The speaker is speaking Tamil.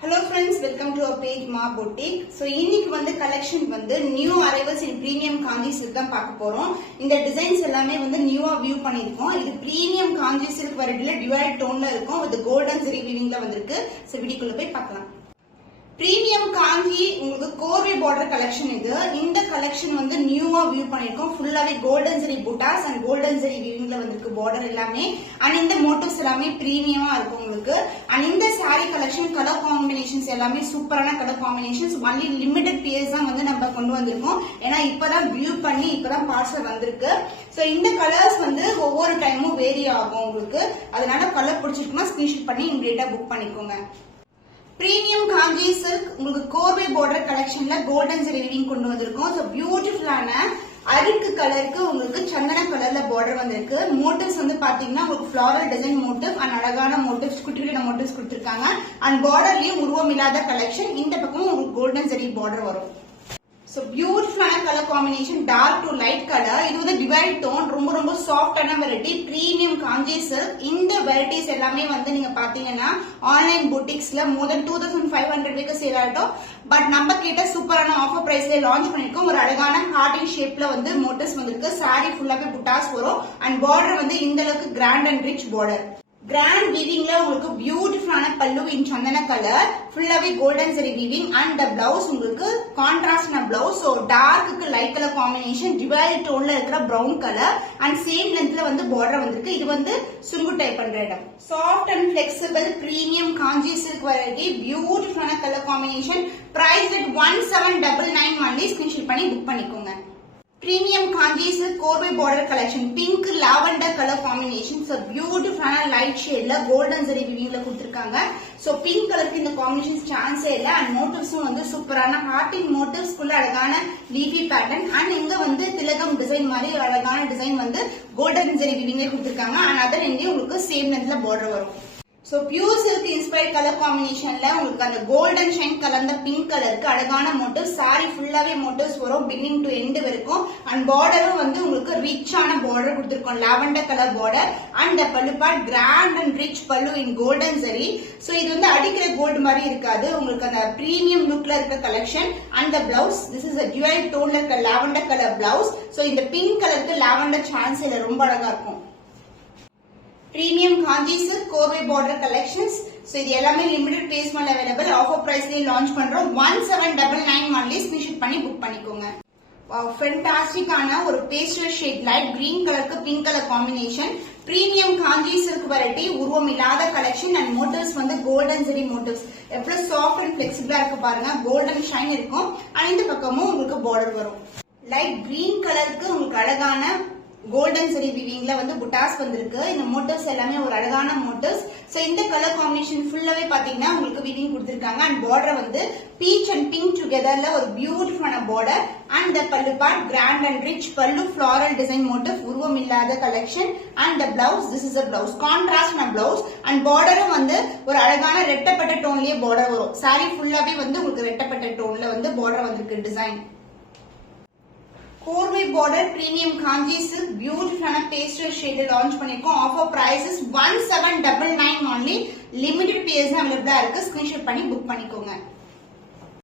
Hello friends, welcome to our page Ma Boutique. So இன்னைக்கு வந்து collection வந்து new arrivals in premium kanji silk தான் பார்க்க போறோம். இந்த டிசைன்ஸ் எல்லாமே வந்து நியூவா வியூ பண்ணிருக்கோம். இது premium kanji silk வெரைட்டில dual toneல இருக்கும். with golden zari weavingல வந்திருக்கு. சோ வீடியோக்குள்ள போய் பார்க்கலாம். பிரீமியம் காஞ்சி உங்களுக்கு கோர்வை பார்டர் கலெக்ஷன் இது. இந்த கலெக்ஷன் வந்து நியூவா வியூ பண்ணிருக்கோம். ஃபுல்லாவே golden zari buttas and golden zari வீவிங்ல வந்திருக்கு பார்டர் எல்லாமே. அண்ட் இந்த மோட்டிவ்ஸ் எல்லாமே பிரீமியமா இருக்கும் உங்களுக்கு. அண்ட் இந்த saree கலெக்ஷன் கலர் காம்பினேஷன்ஸ் எல்லாமே சூப்பரான colour combinations. Only limited piece தான் வந்து நம்ம கொண்டு வந்திருக்கோம். ஏன்னா இப்பதான் வியூ பண்ணி இப்பதான் பார்சல் வந்திருக்கு. சோ இந்த கலர்ஸ் வந்து ஒவ்வொரு டைமும் வேரி ஆகும் உங்களுக்கு. அதனால கலர் பிடிச்சிருக்குன்னா ஸ்கிரீன்ஷாட் பண்ணி இமிடியேட்டா புக் பண்ணிக்கோங்க. பிரீமியம் காஞ்சி சில்க் உங்களுக்கு கோர்வை பார்டர் கலெக்ஷன்ல கோல்டன் ஜரி வீவிங் கொண்டு வந்திருக்கோம். சோ பியூட்டிஃபுல்லான அரிக்கு கலருக்கு உங்களுக்கு சந்தன கலர்ல பார்டர் வந்திருக்கு. மோட்டிவ்ஸ் வந்து பாத்தீங்கன்னா உங்களுக்கு ஃபிளாரல் டிசைன் மோட்டிவ் அண்ட் அழகான மோட்டிவ்ஸ் குட்டி மோட்டிவ்ஸ் கொடுத்திருக்காங்க. அண்ட் பார்டர்லயும் உருவம் இல்லாத கலெக்ஷன். இந்த பக்கமும் உங்களுக்கு கோல்டன் ஜரி பார்டர் வரும். So beautiful color combination, dark to light color. இது வந்து divide tone, ரொம்ப சாஃப்டான வெரைட்டி பிரீமியம் காஞ்சி சில்க். இந்த வெரைட்டிஸ் எல்லாமே வந்து நீங்க பாத்தீங்கன்னா ஆன்லைன் பூட்டிக்ஸ்ல more than 2500 வரைக்கும் சேல் ஆயிட்டோம். பட் நம்ம கிட்ட சூப்பரான ஆஃபர் பிரைஸ்ல லான்ச் பண்ணிருக்கோம். ஒரு அழகான ஹார்டிங் ஷேப்ல வந்து மோட்டிவ்ஸ் வந்திருக்கு. saree ஃபுல்லாவே புட்டாஸ் வரும். அண்ட் பார்டர் வந்து இந்த அளவுக்கு grand and rich border. Grand வீவிங்ல உங்களுக்கு பியூட்டிஃபுல்லான பல்லு இன் சந்தன கலர், ஃபுல்லாவே golden zari weaving. And blouse உங்களுக்கு கான்ட்ராஸ்டான blouse. So dark light colour combination, divide டோன்ல இருக்கிற பிரவுன் கலர் அண்ட் சேம் லென்த்ல வந்து பார்டர் வந்திருக்கு. இது வந்து சுங்கு டைப் பண்ற இடம். Soft and flexible premium Kanchi silk variety, பியூட்டிஃபுல்லான colour combination. Price at 1799 only. Screenshot பண்ணி புக் பண்ணிக்கோங்க. பிரீமியம் காஞ்சி சில்க் கோர்வை border collection, pink lavender colour combination. So பியூட்டிஃபுல்லான லைட் ஷேட்ல கோல்டன் ஜரி வீவிங்ல கொடுத்திருக்காங்க. சோ பிங்க் கலருக்கு இந்த காம்பினேஷன் சான்ஸே இல்ல. அண்ட் மோட்டிவ்ஸும் வந்து சூப்பரான ஹார்டிங் மோட்டிவ்ஸ் குள்ள அழகான லீஃபி பேட்டர்ன். அண்ட் இங்க வந்து திலகம் டிசைன் மாதிரி அழகான டிசைன் வந்து கோல்டன் ஜரி வீவிங்ல கொடுத்திருக்காங்க. அண்ட் அதர் எங்கேயும் உங்களுக்கு சேம் லென்த்ல பார்டர் வரும். So pure silk inspired colour காம்பினேஷன்ல உங்களுக்கு அந்த கோல்டன் ஷைன் கலர்ந்த பிங்க் கலருக்கு அழகான மோட்டிவ். saree ஃபுல்லாவே மோட்டிவ்ஸ் வரும் பிகினிங் டு எண்ட் வரைக்கும். அண்ட் பார்டரும் வந்து உங்களுக்கு ரிச்சான பார்டர் கொடுத்திருக்கோம், lavender colour border. And pallu part grand and rich pallu in golden zari. So இது வந்து அடிக்கிற கோல்டு மாதிரி இருக்காது, உங்களுக்கு அந்த பிரீமியம் லுக்ல இருக்க collection. And blouse this is a dual டோன்ல இருக்க லாவெண்டர் கலர் பிளவுஸ். சோ இந்த பிங்க் கலருக்கு லாவெண்டர் சான்ஸ் இல்ல, ரொம்ப அழகா இருக்கும். பிரீமியம் காஞ்சி சில்க் கோர்வை பார்டர் கலெக்ஷன்ஸ். சோ இது எல்லாமே லிமிடெட் பிளேஸ்மெண்ட் அவைலபிள். ஆஃபர் பிரைஸ்லயே லான்ச் பண்றோம். 1799 only. ஸ்கிரீன்ஷாட் பண்ணி புக் பண்ணிக்கோங்க. வாவ், ஃபேண்டாஸ்டிக்கான ஒரு பேஸ்டல் ஷேட் லைட் கிரீன் கலருக்கு pink colour combination. Premium Kanchi silk variety, உருவம் இல்லாத கலெக்ஷன். அண்ட் மோட்டிவ்ஸ் வந்து கோல்டன் ஜரி மோட்டிவ்ஸ். எவ்வளவு சாஃப்ட் அண்ட் பிளெக்சிபிளா இருக்கு பாருங்க. கோல்டன் ஷைன் இருக்கும். அண்ட் இந்த பக்கமும் உங்களுக்கு பார்டர் வரும். லைட் கிரீன் கலருக்கு உங்களுக்கு அழகான கோல்டன் ஜரி வீவிங்ல வந்து புட்டாஸ் வந்திருக்கு. இந்த மோட்டிவ்ஸ் எல்லாமே ஒரு அழகான மோட்டிவ்ஸ். சோ இந்த கலர் காம்பினேஷன் ஃபுல்லாவே பாத்தீங்கன்னா உங்களுக்கு வீவிங் கொடுத்திருக்காங்க. அண்ட் பார்டர் வந்து பீச் அண்ட் பிங்க் டுகெதர்ல ஒரு பியூட்டிஃபுல்லான border. And the pallu part grand and rich pallu, floral design motif, உருவம் இல்லாத collection. And the blouse this is a blouse, கான்ட்ராஸ்டான பிளவுஸ். அண்ட் பார்டரும் வந்து ஒரு அழகான ரெட்டப்பட்ட டோன்லயே பார்டர் வரும். saree ஃபுல்லாவே வந்து உங்களுக்கு ரெட்டப்பட்ட டோன்ல வந்து பார்டர் வந்திருக்கு டிசைன். கோர்வை பார்டர் பிரீமியம் காஞ்சி சில்க் பியூட்டிஃபுல்லான பேஸ்டல் ஷேட் லான்ச் பண்ணிருக்கோம். Offer prices 1799 only. Limited piece அவைலபிளா இருக்கு. ஸ்கிரீன்ஷாட் பண்ணி புக் பண்ணிக்கோங்க.